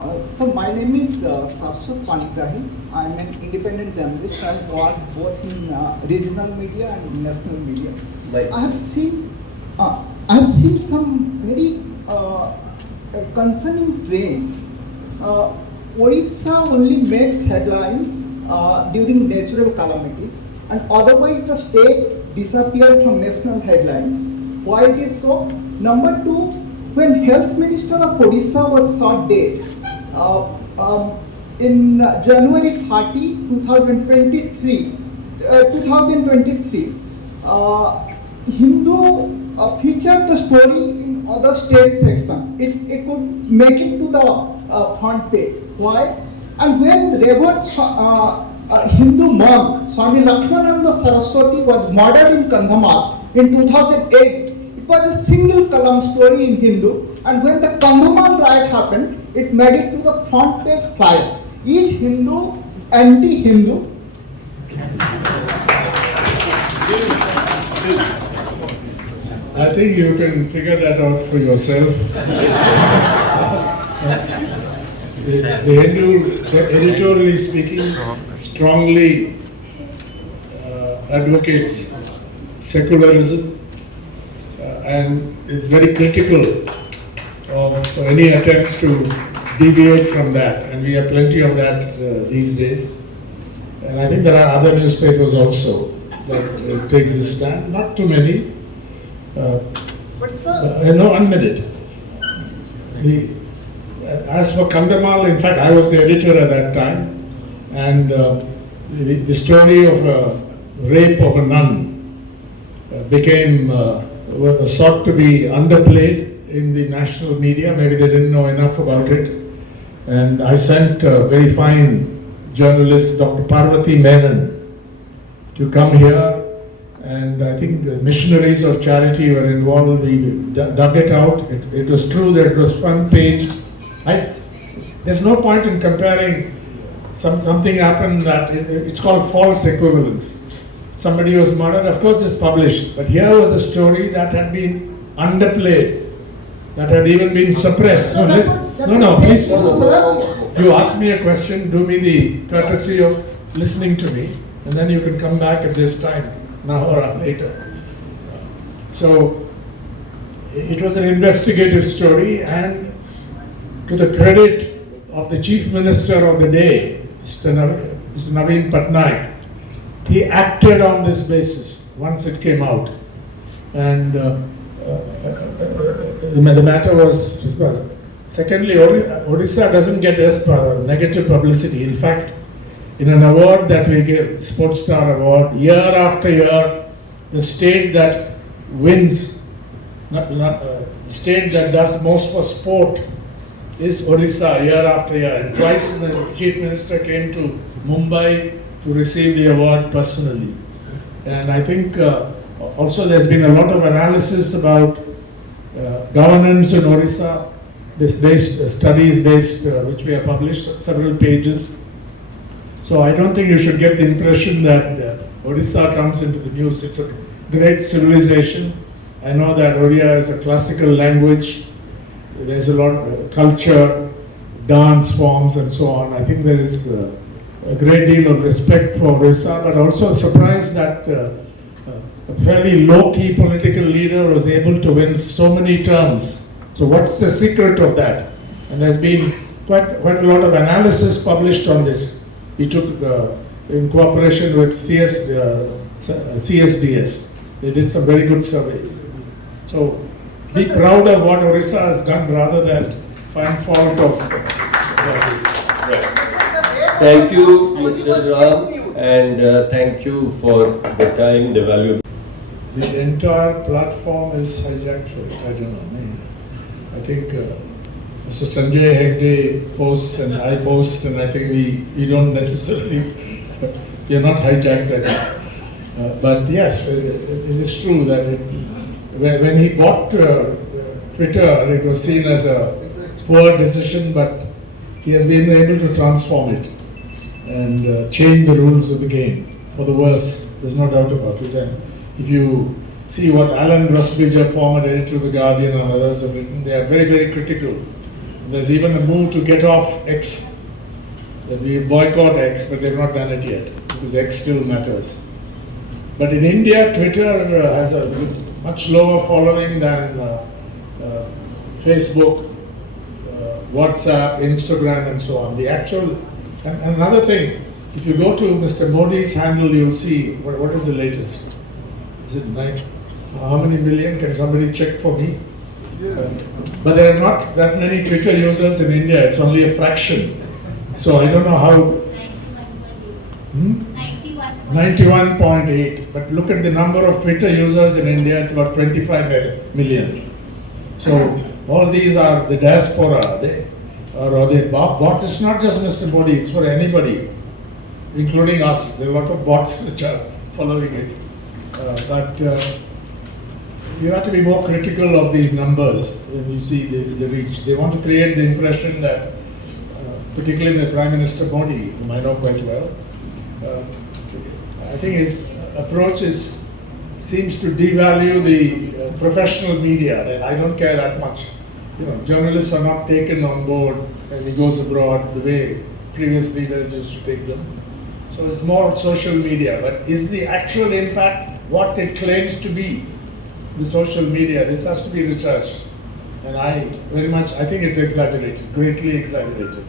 So my name is Saswat Panigrahi. I'm an independent journalist. I work both in regional media and national media. Right. I have seen some very concerning trends. Orissa only makes headlines during natural calamities, and otherwise the state disappeared from national headlines. Why it is so? Number two, when Health Minister of Odisha was shot dead in January 30, 2023, 2023, Hindu featured the story in other state section. It could make it to the front page. Why? And when revered Hindu monk Swami Lakshmananda Saraswati was murdered in Kandhamar in 2008, it was a single column story in Hindu. And when the Kandhamal riot happened, it made it to the front page flyer. Each Hindu anti-Hindu. I think you can figure that out for yourself. The Hindu, editorially speaking, strongly advocates secularism and is very critical of any attempts to deviate from that, and we have plenty of that these days. And I think there are other newspapers also that take this stand, not too many. But sir, No, 1 minute. As for Kandhamal, in fact, I was the editor at that time, and the story of a rape of a nun became sought to be underplayed in the national media. Maybe they didn't know enough about it. And I sent a very fine journalist, Dr. Parvati Menon, to come here. And I think the missionaries of charity were involved. We dug it out. It was true that it was front page. There's no point in comparing something happened that it's called false equivalence. Somebody was murdered, of course it's published. But here was the story that had been underplayed, that had even been suppressed. No, please. You ask me a question, do me the courtesy of listening to me, and then you can come back at this time, now or later. So, it was an investigative story, and to the credit of the Chief Minister of the day, Mr. Naveen Patnaik, he acted on this basis once it came out. And the matter was, secondly, Odisha doesn't get negative publicity. In fact, in an award that we give, Sports Star Award, year after year, the state that wins, the state that does most for sport is Odisha year after year. And twice the Chief Minister came to Mumbai to receive the award personally. And I think also there's been a lot of analysis about governance in Odisha, studies which we have published, several pages. So I don't think you should get the impression that Odisha comes into the news. It's a great civilization. I know that Odia is a classical language. There's a lot of culture, dance forms and so on. I think there is a great deal of respect for Odisha, but also surprised that a fairly low-key political leader was able to win so many terms. So what's the secret of that? And there's been quite a lot of analysis published on this. We took, in cooperation with CSDS, they did some very good surveys. So be proud of what Odisha has done rather than find fault of this. Thank you, Mr. Ram, and thank you for the time, the valuable. The entire platform is hijacked for it. I don't know. I think Mr. Sanjay Hegde posts and I post, and I think we don't necessarily, but we are not hijacked. I think. But yes, it is true that when he bought Twitter, it was seen as a poor decision, but he has been able to transform it and change the rules of the game for the worse. There's no doubt about it. And if you see what Alan Rusbridger, former editor of The Guardian, and others have written, they are very, very critical There's even a move to get off X. That we boycott X, but they've not done it yet because X still matters. But in India, Twitter has a much lower following than Facebook, WhatsApp, Instagram, and so on. The actual, and another thing, if you go to Mr. Modi's handle, you'll see what is the latest. Is it 9? How many million? Can somebody check for me? But there are not that many Twitter users in India. It's only a fraction. So I don't know how. 91.8. But look at the number of Twitter users in India. It's about 25 million. So all these are the diaspora. They bot. It's not just Mr. Modi. It's for anybody, including us. There are a lot of bots which are following it. But you have to be more critical of these numbers when you see the reach. They want to create the impression that, particularly the Prime Minister Modi, whom I know quite well, I think his approach seems to devalue the professional media. That I don't care that much. Journalists are not taken on board when he goes abroad the way previous leaders used to take them. So it's more social media. But is the actual impact what it claims to be? The social media, this has to be researched. And I think it's exaggerated, greatly exaggerated.